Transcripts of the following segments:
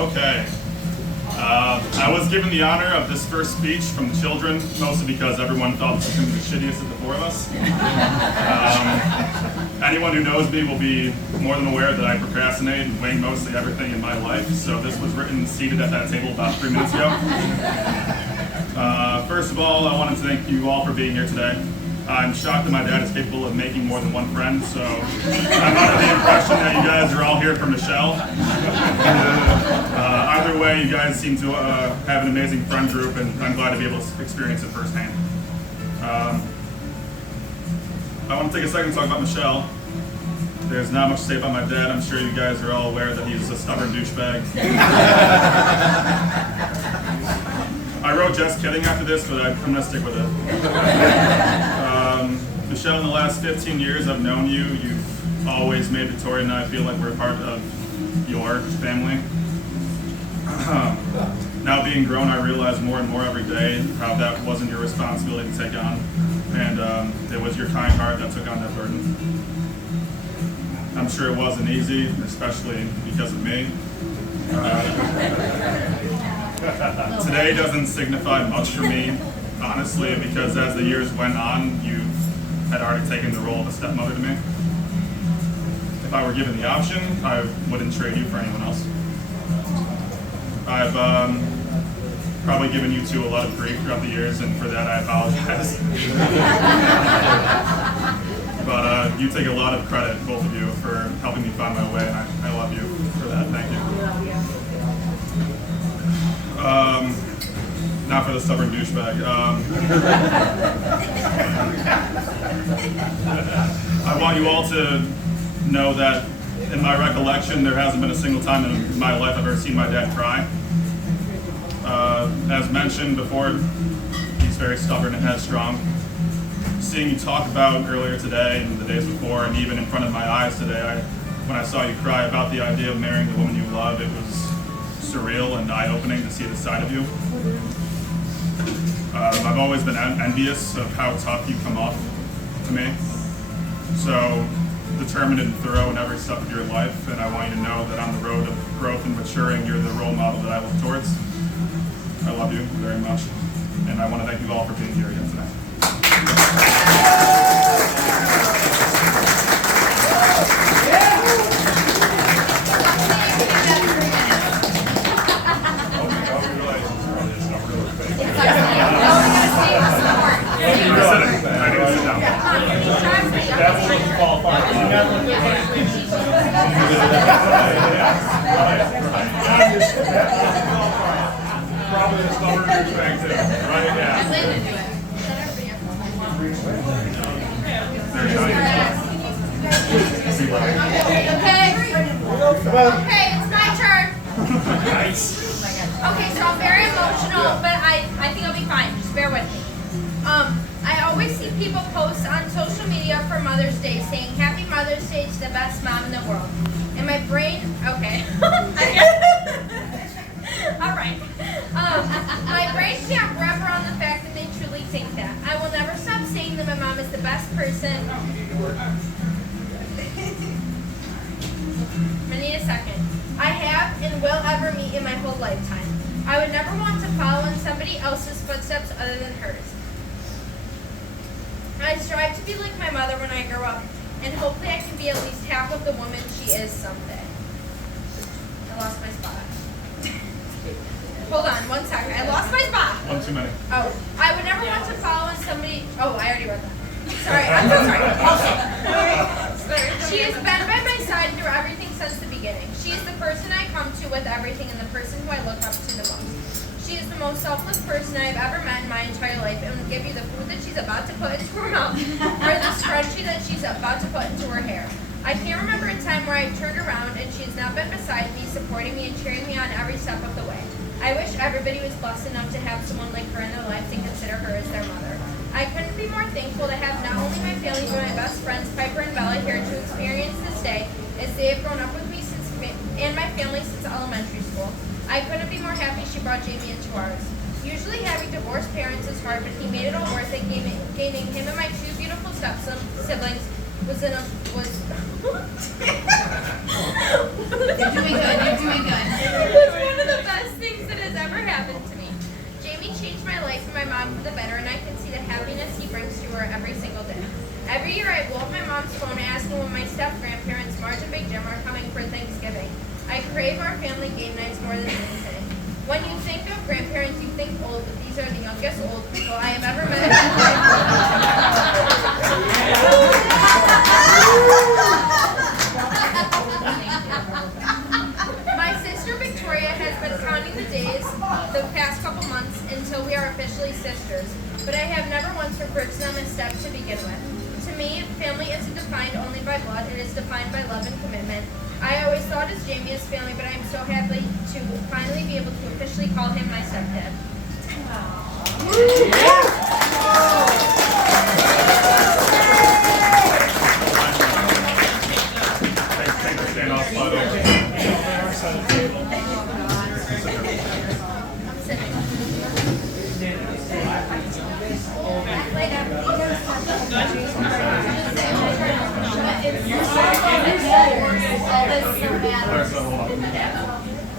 Okay. I was given the honor of this first speech from the children, mostly because everyone thought this was going to be the shittiest of the four of us. Anyone who knows me will be more than aware that I procrastinate and wing mostly everything in my life, so this was written seated at that table about 3 minutes ago. First of all, I wanted to thank you all for being here today. I'm shocked that my dad is capable of making more than one friend, so I'm under the impression that you guys are all here for Michelle. Either way, you guys seem to have an amazing friend group, and I'm glad to be able to experience it firsthand. I want to take a second to talk about Michelle. There's not much to say about my dad. I'm sure you guys are all aware that he's a stubborn douchebag. I wrote just kidding after this, but I'm going to stick with it. Michelle, in the last 15 years I've known you, you've always made Victoria and I feel like we're a part of your family. Now being grown, I realize more and more every day how that wasn't your responsibility to take on, and it was your kind heart that took on that burden. I'm sure it wasn't easy, especially because of me. Today doesn't signify much for me, honestly, because as the years went on, you had already taken the role of a stepmother to me. If I were given the option, I wouldn't trade you for anyone else. I've probably given you two a lot of grief throughout the years, and for that I apologize. But you take a lot of credit, both of you, for helping me find my way, and I love you for that. Thank you. Not for the stubborn douchebag. I want you all to know that in my recollection, there hasn't been a single time in my life I've ever seen my dad cry. As mentioned before, he's very stubborn and headstrong. Seeing you talk about earlier today and the days before, and even in front of my eyes today, when I saw you cry about the idea of marrying the woman you love, it was surreal and eye-opening to see the side of you. I've always been envious of how tough you come off to me. So determined and thorough in every step of your life, and I want you to know that on the road of growth and maturing, you're the role model that I look towards. I love you very much, and I want to thank you all for being here again tonight. Probably a stubborn douchebag too. Right? Yeah. Okay, it's my turn. Nice. Okay, so I'm very emotional, but I think I'll be fine. Just bear with me. I always see people post on social media for Mother's Day saying Happy Mother's Day to the best mom in the world. And my brain, okay. All right. My brain can't wrap around the fact that they truly think that. I will never stop saying that my mom is the best person. I need a second. I have and will ever meet in my whole lifetime. I would never want to follow in somebody else's footsteps other than hers. I strive to be like my mother when I grow up, and hopefully I can be at least half of the woman she is someday. I lost my spot. Hold on, 1 second. I lost my spot. One too many. Oh, I would never want to follow in somebody. Oh, I already read that. Sorry, I'm so sorry. She has been by my side through everything since the beginning. She is the person I come to with everything and the person who I look up to the most. She is the most selfless person I have ever met in my entire life and will give you the food that she's about to put into her mouth or the scrunchie that she's about to put into her hair. I can't remember a time where I turned around and she has not been beside me, supporting me and cheering me on every step of the way. I wish everybody was blessed enough to have someone like her in their lives and consider her as their mother. I couldn't be more thankful to have not only my family but my best friends Piper and Bella here to experience this day, as they have grown up with me and my family since elementary school. I couldn't be more happy she brought Jamie into ours. Usually having divorced parents is hard, but he made it all worth it. Gaining him and my two beautiful siblings was You're doing good. You're doing good. mom for the better, and I can see the happiness he brings to her every single day. Every year I blow up my mom's phone asking when my step-grandparents, Marge and Big Jim, are coming for Thanksgiving. I crave our family game nights more than anything. When you think of grandparents, you think old, but these are the youngest old people I have ever met in my life. My sister Victoria has been counting the days the past couple months until we are officially sisters, but I have never once referred to them as step to begin with. To me, family isn't defined only by blood, it is defined by love and commitment. I always thought as Jamie as family, but I am so happy to finally be able to officially call him my stepdad. Thanks for staying off, bud.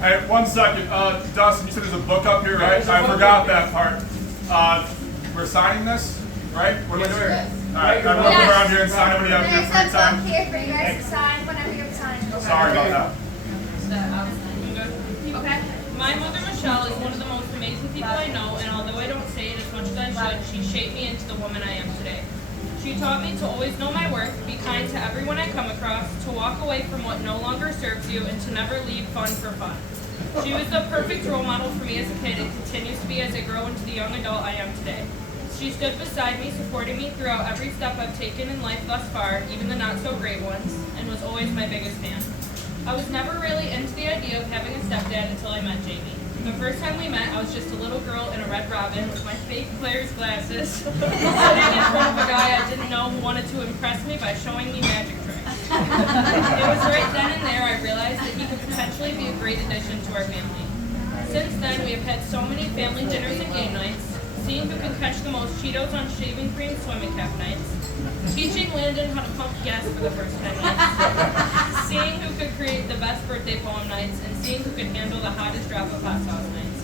Hey, 1 second. Dustin, you said there's a book up here, right? I forgot that part. We're signing this, right? What are we doing? All right, I'm looking around here and sign when you have your free There's a time. book here for you guys to sign whenever you're signing. Sorry about that. Okay. My mother, Michelle, is one of the most amazing people I know, and although I don't say it as much as I should, she shaped me into the woman I am today. She taught me to always know my worth, be kind to everyone I come across, to walk away from what no longer serves you, and to never leave fun for fun. She was the perfect role model for me as a kid and continues to be as I grow into the young adult I am today. She stood beside me, supporting me throughout every step I've taken in life thus far, even the not-so-great ones, and was always my biggest fan. I was never really into the idea of having a stepdad until I met Jamie. The first time we met, I was just a little girl in a red robin with my fake player's glasses, sitting in front of a guy I didn't know who wanted to impress me by showing me magic tricks. It was right then and there I realized that he could potentially be a great addition to our family. Since then, we have had so many family dinners and game nights, seeing who can catch the most Cheetos on shaving cream swimming cap nights, teaching Landon how to pump gas for the first 10 minutes, seeing who could create the best birthday poem nights, and seeing who could handle the hottest drop of hot sauce nights.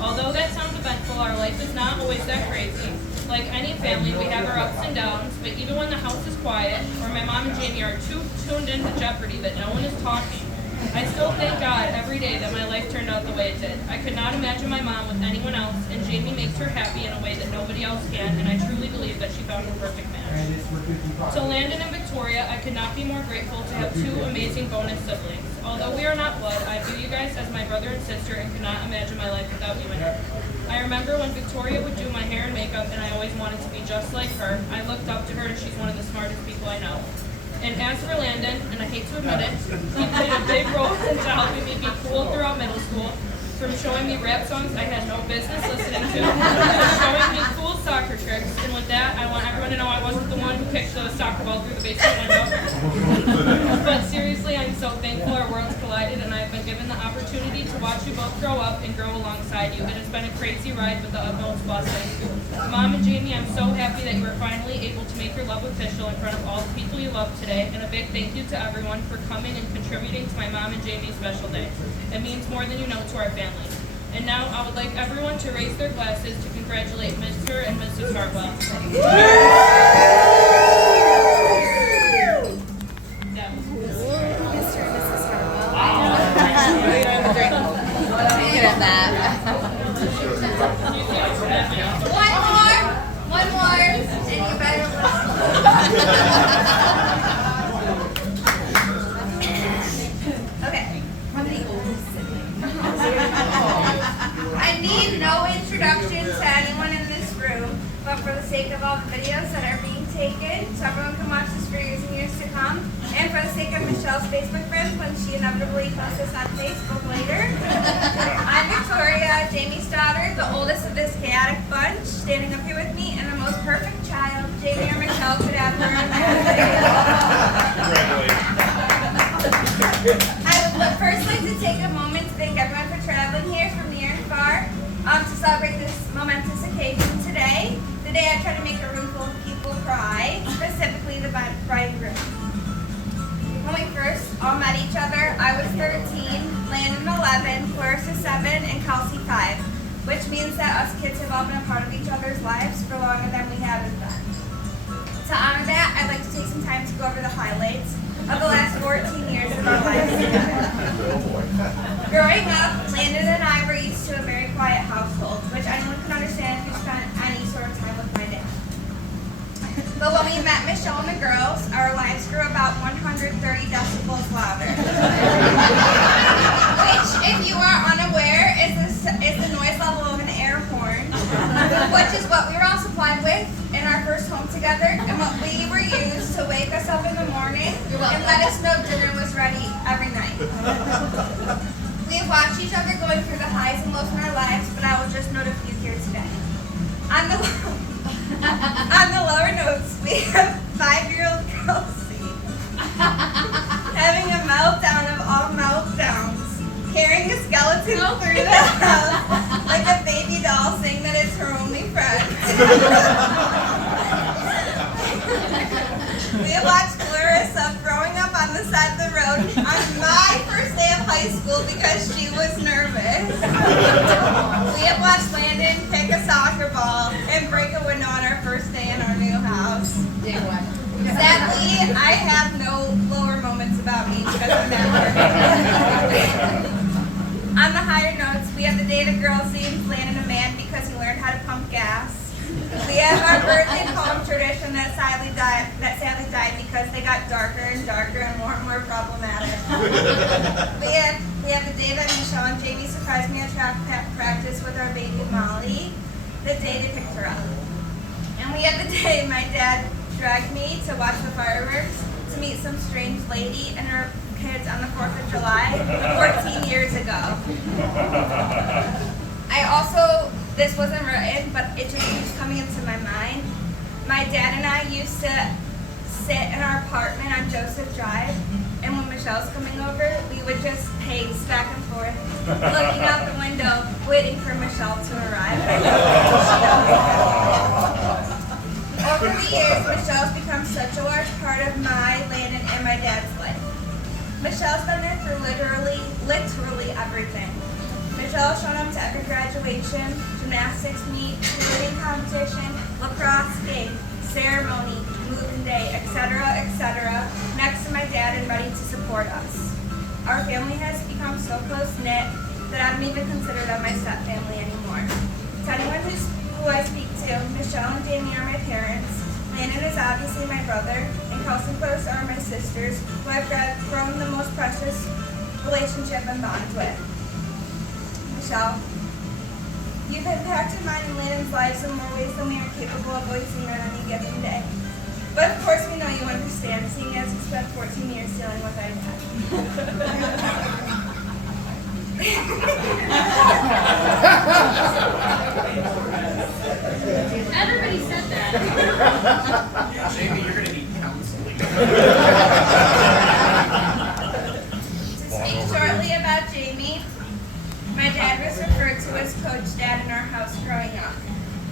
Although that sounds eventful, our life is not always that crazy. Like any family, we have our ups and downs, but even when the house is quiet, or my mom and Jamie are too tuned into Jeopardy that no one is talking, I still thank God every day that my life turned out the way it did. I could not imagine my mom with anyone else, and Jamie makes her happy in a way that nobody else can, and I truly believe that she found the perfect match. To Landon and Victoria, I could not be more grateful to have two amazing bonus siblings. Although we are not blood, I view you guys as my brother and sister and could not imagine my life without you in it. I remember when Victoria would do my hair and makeup, and I always wanted to be just like her. I looked up to her, and she's one of the smartest people I know. And as for Landon, and I hate to admit it, he played a big role into helping me be cool throughout middle school, from showing me rap songs I had no business listening to showing me cool soccer tricks. And with that, I want everyone to know I wasn't the one who kicked the soccer ball through the basement window. But seriously, I'm so thankful our worlds collided, and I've been given the opportunity to watch you both grow up and grow alongside you. It has been a crazy ride with the utmost blessing. Mom and Jamie, I'm so happy that you were finally able to make your love official in front of all the people you love today, and a big thank you to everyone for coming and contributing to my mom and Jamie's special day. It means more than you know to our family. And now I would like everyone to raise their glasses to congratulate Mr. and Mrs. Hartwell. Look at that. One more, and you better Okay. I'm the oldest sibling. I need no introduction to anyone in this room, but for the sake of all the videos that are being taken, so everyone can watch this for years and years to come, and for the sake of Michelle's Facebook friends when she inevitably posts this on Facebook later, I'm Victoria, Jamie's daughter, the oldest of this chaotic bunch, standing up here with me, and the most perfect child Jamie or Michelle could ever imagine. I would first like to take a moment to thank everyone for traveling here from near and far to celebrate this momentous occasion today. Today I tried to make a room full of people cry, specifically the bride and groom. When we first all met each other, I was 13, Landon 11, Clarissa 7, and Kelsey 5, which means that us kids have all been a part of each other's lives for longer than we haven't been. To honor that, I'd like to take some time to go over the highlights of the last 14 years of our lives together. Growing up, Landon and I were used to a very quiet household, which anyone can understand if you spent any sort of time with my dad. But when we met Michelle and the girls, our lives grew about 130 decibels louder. Which, if you are unaware, is the noise level of an air horn, which is what we were all supplied with in our first home together, and what we were used to wake us up in the morning and let us know dinner was ready every night. We have watched each other going through the highs and lows in our lives, but I will just note a few here today. On the lower notes, we have 5-year-old Kelsey having a meltdown of all meltdowns, carrying a skeleton through the house like a baby doll, saying that it's her only friend. We have watched Clarissa growing up on the side of the road on my first day of high school because she was nervous. We have watched Landon pick a soccer ball and break a window on our first day in our new house. Day one. Sadly, I have no lower moments about me because I'm that perfect. On the higher notes, we have the day the girls named Landon a man because he learned how to pump gas. We have our birthday poem tradition that sadly died because they got darker and darker and more problematic. We have the day that Michelle and Jamie surprised me at track practice with our baby Molly, the day they picked her up. And we have the day my dad dragged me to watch the fireworks to meet some strange lady and her kids on the 4th of July 14 years ago. This wasn't written, but it just keeps coming into my mind. My dad and I used to sit in our apartment on Joseph Drive, and when Michelle's coming over, we would just pace back and forth, looking out the window, waiting for Michelle to arrive. Over the years, Michelle's become such a large part of my, Landon, and my dad's life. Michelle's been there through literally everything. Michelle's shown up to every graduation, gymnastics meet, cheerleading competition, lacrosse game, ceremony, moving day, etc., next to my dad and ready to support us. Our family has become so close-knit that I don't even consider them my step-family anymore. To anyone who I speak to, Michelle and Jamie are my parents, Landon is obviously my brother, and Kelsey and Clarissa are my sisters, who I've grown the most precious relationship and bond with. Michelle, you've impacted mine and Landon's lives in more ways than we are capable of voicing on any given day. But of course we know you understand, seeing as you spent 14 years dealing with iPad. Everybody said that. Jamie, you're going to need counseling. To speak shortly about Jamie, my dad was referred to as Coach Dad in our house growing up.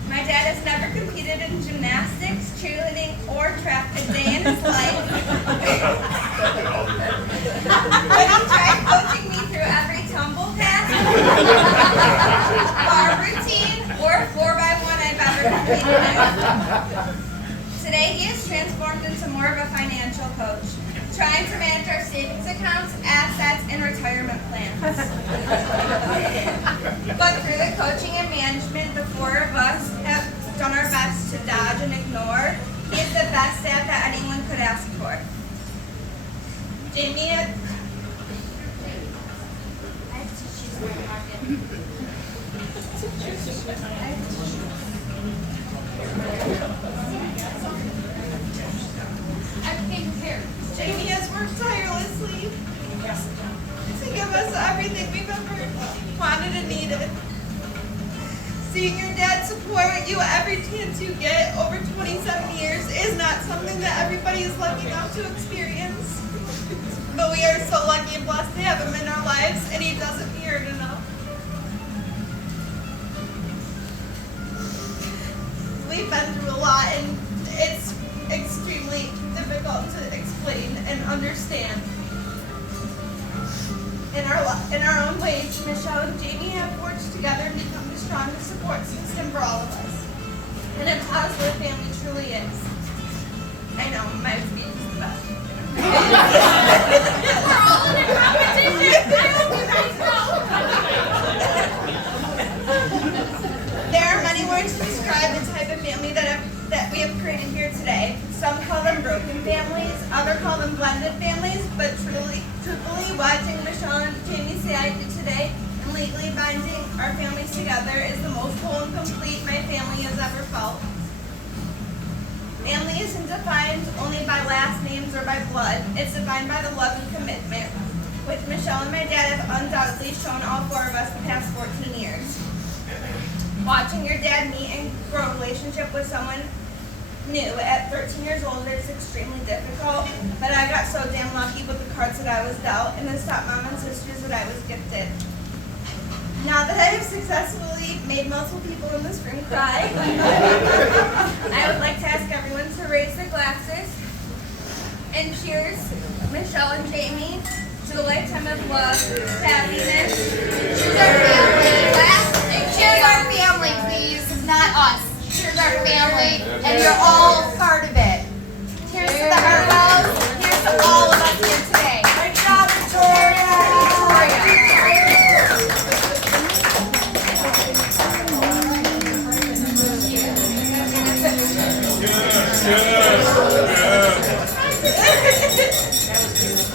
My dad has never competed in gymnastics, cheerleading, or track a day in his life. But he tried coaching me through every tumble pass, bar routine, or 4x1 I've ever competed in. Today he has transformed into more of a financial coach, trying to manage our savings accounts, assets, and retirement plans. But through the coaching and management, the four of us have done our best to dodge and ignore. He is the best dad that anyone could ask for. Jamie, I have tissues in my pocket. Everything prepared. Jamie has worked tirelessly to give us everything we've ever wanted and needed. Seeing your dad support you every chance you get over 27 years is not something that everybody is lucky enough to experience. But we are so lucky and blessed to have him in our lives, and he doesn't hear it enough. We've been through a lot, and it's extremely difficult to explain and understand. In our own ways, Michelle and Jamie have worked together and become the strongest watching Michelle and Jamie say I did today and legally binding our families together is the most whole and complete my family has ever felt. Family isn't defined only by last names or by blood. It's defined by the love and commitment, which Michelle and my dad have undoubtedly shown all four of us the past 14 years. Watching your dad meet and grow a relationship with someone new at 13 years old is extremely difficult, but I got so damn lucky with the cards that I was dealt and the stepmom and sisters that I was gifted. Now that I have successfully made multiple people in this room cry, I would like to ask everyone to raise their glasses and cheers Michelle and Jamie to the lifetime of love, happiness. Cheers our family. Cheers our family, please. Not us. Cheers our family. And you're all part of it. Cheers to the Harwells. Here's to all of us here today. Great job, Victoria. Good.